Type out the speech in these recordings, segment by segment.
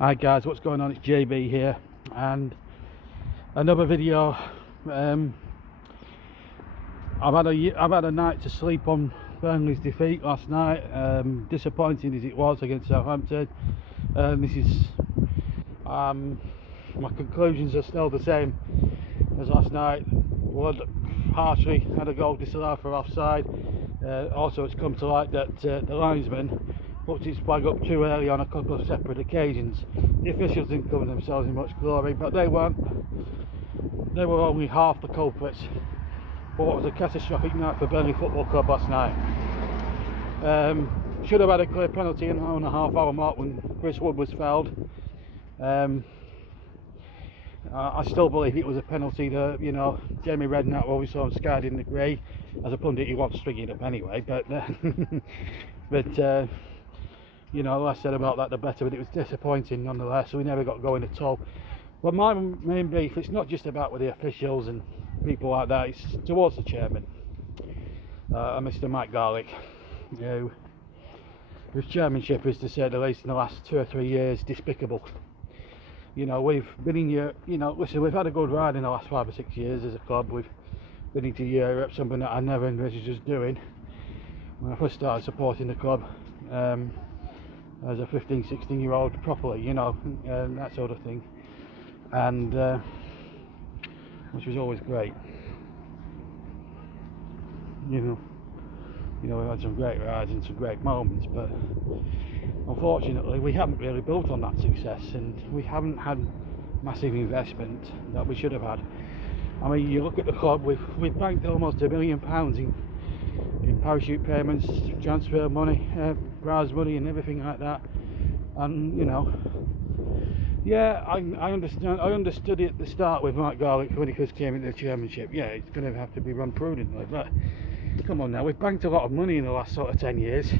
Hi guys, what's going on? It's JB here, and another video. I've had a night to sleep on Burnley's defeat last night. Disappointing as it was against Southampton. My conclusions are still the same as last night. Wood harshly had a goal disallowed for offside. Also, it's come to light that the linesman put his flag up too early on a couple of separate occasions. The officials didn't cover themselves in much glory, but they were only half the culprits for what was a catastrophic night for Burnley Football Club last night. Should have had a clear penalty in an hour and a half hour mark when Chris Wood was fouled. I still believe it was a penalty that, Jamie Redknapp, well, we saw him scarred in the grey. As a pundit, he wants stringing up anyway, but the less said about that the better, but it was disappointing nonetheless, so we never got going at all. But my main beef, it's not just about with the officials and people like that, it's towards the chairman, Mr. Mike Garlick, whose chairmanship is, to say the least, in the last 2 or 3 years, despicable. We've been in Europe, listen, we've had a good ride in the last 5 or 6 years as a club. We've been into Europe, something that I never envisaged us doing when I first started supporting the club. As a 15-16 year old properly, that sort of thing, and which was always great. We've had some great rides and some great moments, but unfortunately we haven't really built on that success, and we haven't had massive investment that we should have had. I mean, you look at the club, we've banked almost £1 million in parachute payments, transfer money, prize money and everything like that. And I understand. I understood it at the start with Mike Garlick when he first came into the chairmanship. Yeah, it's going to have to be run prudently, but come on now, we've banked a lot of money in the last sort of 10 years.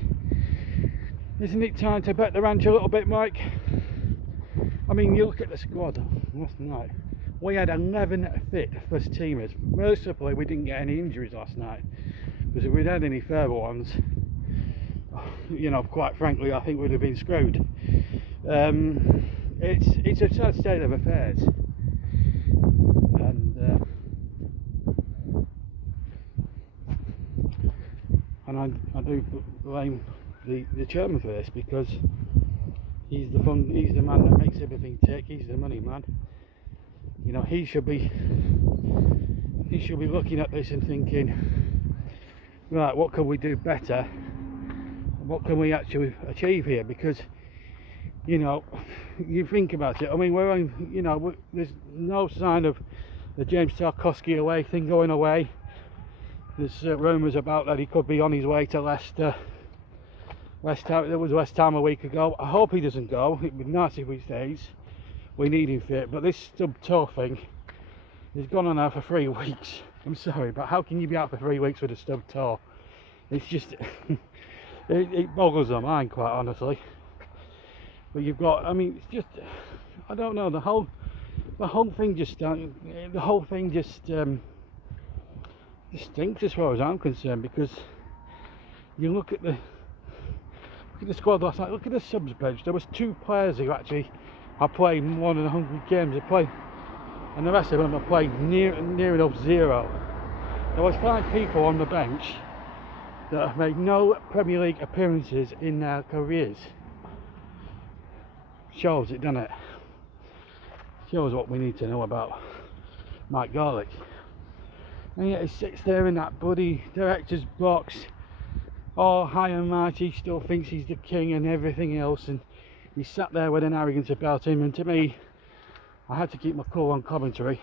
Isn't it time to bet the ranch a little bit, Mike? I mean, you look at the squad last night. We had 11 fit first teamers. Mercifully, we didn't get any injuries last night, because if we'd had any further ones, quite frankly, I think we'd have been screwed. It's a sad state of affairs, and I do blame the chairman for this, because he's the man that makes everything tick. He's the money man. He should be looking at this and thinking, right, what can we do better? What can we actually achieve here? Because you think about it. I mean, we're on. There's no sign of the James Tarkowski away thing going away. There's rumours about that he could be on his way to Leicester. There was West Ham a week ago. I hope he doesn't go. It'd be nice if he stays. We need him fit. But this stub toe thing has gone on now for 3 weeks. I'm sorry, but how can you be out for 3 weeks with a stub toe? It's just it boggles the mind, quite honestly. But you've got, I mean, it's just, I don't know, the whole thing just stinks as far as I'm concerned, because you look at the squad last night. Look at the subs bench. There was 2 players who actually have played more than 100 games. They played, and the rest of them have played near enough 0. There was 5 people on the bench that have made no Premier League appearances in their careers. Shows it, doesn't it? Shows what we need to know about Mike Garlick. And yet he sits there in that bloody director's box, all high and mighty, still thinks he's the king and everything else, and he sat there with an arrogance about him. And to me, I had to keep my cool on commentary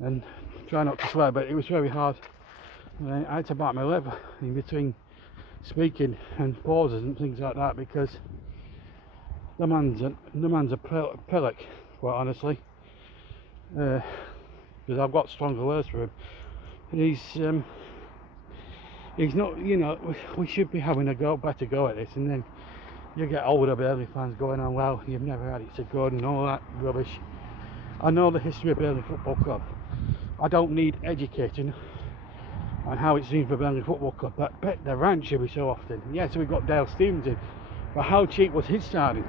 and try not to swear, but it was very hard. I had to bite my lip in between speaking and pauses and things like that, because the man's a pillock, quite honestly. Because I've got stronger words for him. He's not. We should be having a better go at this, and then you get older Burnley fans going on, well, you've never had it so good and all that rubbish. I know the history of Burnley Football Club. I don't need educating on how it's been for Burnley Football Club, but bet the ranch every so often. Yes, we got Dale Stevens in, but how cheap was his signing?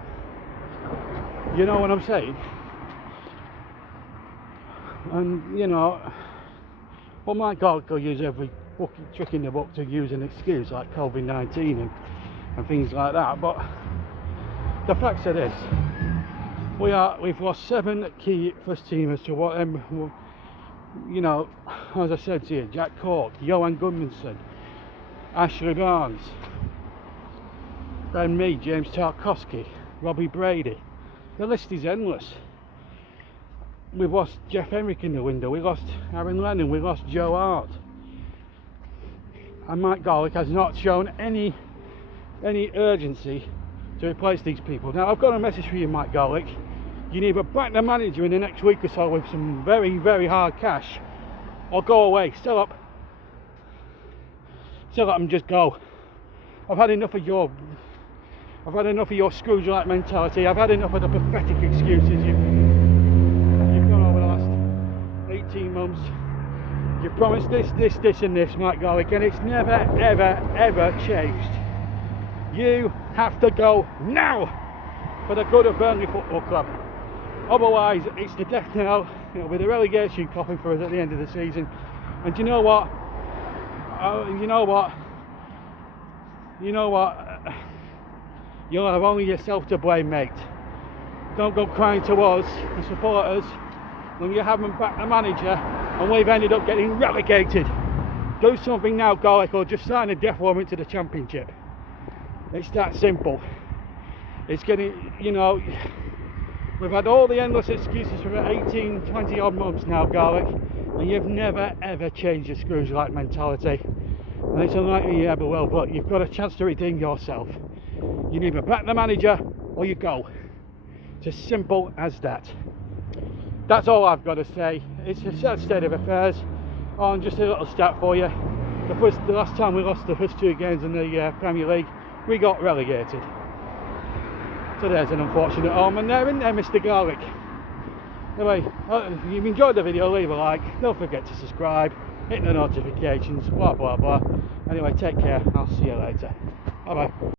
You know what I'm saying? And you know, well, my God could use every trick in the book to use an excuse like COVID-19 and things like that. But the facts are this: we've lost 7 key first teamers to what you know, as I said to you, Jack Cork, Johan Gudmundsson, Ashley Barnes, Ben Mee, James Tarkowski, Robbie Brady. The list is endless. We've lost Jeff Emerick in the window, we lost Aaron Lennon, we lost Joe Hart. And Mike Garlick has not shown any urgency to replace these people. Now I've got a message for you, Mike Garlick. You need to back the manager in the next week or so with some very, very hard cash, or go away, sell up and just go. I've had enough of your Scrooge-like mentality. I've had enough of the pathetic excuses you've done over the last 18 months. You've promised this and this, Mike Garlick, and it's never, ever changed. You have to go now for the good of Burnley Football Club. Otherwise, it's the death knell. It'll be the relegation coffin for us at the end of the season. And you know what? You'll have only yourself to blame, mate. Don't go crying to us, the supporters, when you haven't backed the manager and we've ended up getting relegated. Do something now, Garlick, or just sign a death warrant to the Championship. It's that simple. It's getting, you know, we've had all the endless excuses for 18, 20 odd months now, Garlick, and you've never ever changed your Scrooge-like mentality. And it's unlikely you ever will, but you've got a chance to redeem yourself. You either back the manager or you go. It's as simple as that. That's all I've got to say. It's a sad state of affairs. Oh, and just a little stat for you. The last time we lost the first 2 games in the Premier League, we got relegated. So there's an unfortunate omen there, isn't there, Mr. Garlick? Anyway, if you've enjoyed the video, leave a like. Don't forget to subscribe, hit the notifications, blah blah blah. Anyway, take care. I'll see you later. Bye bye.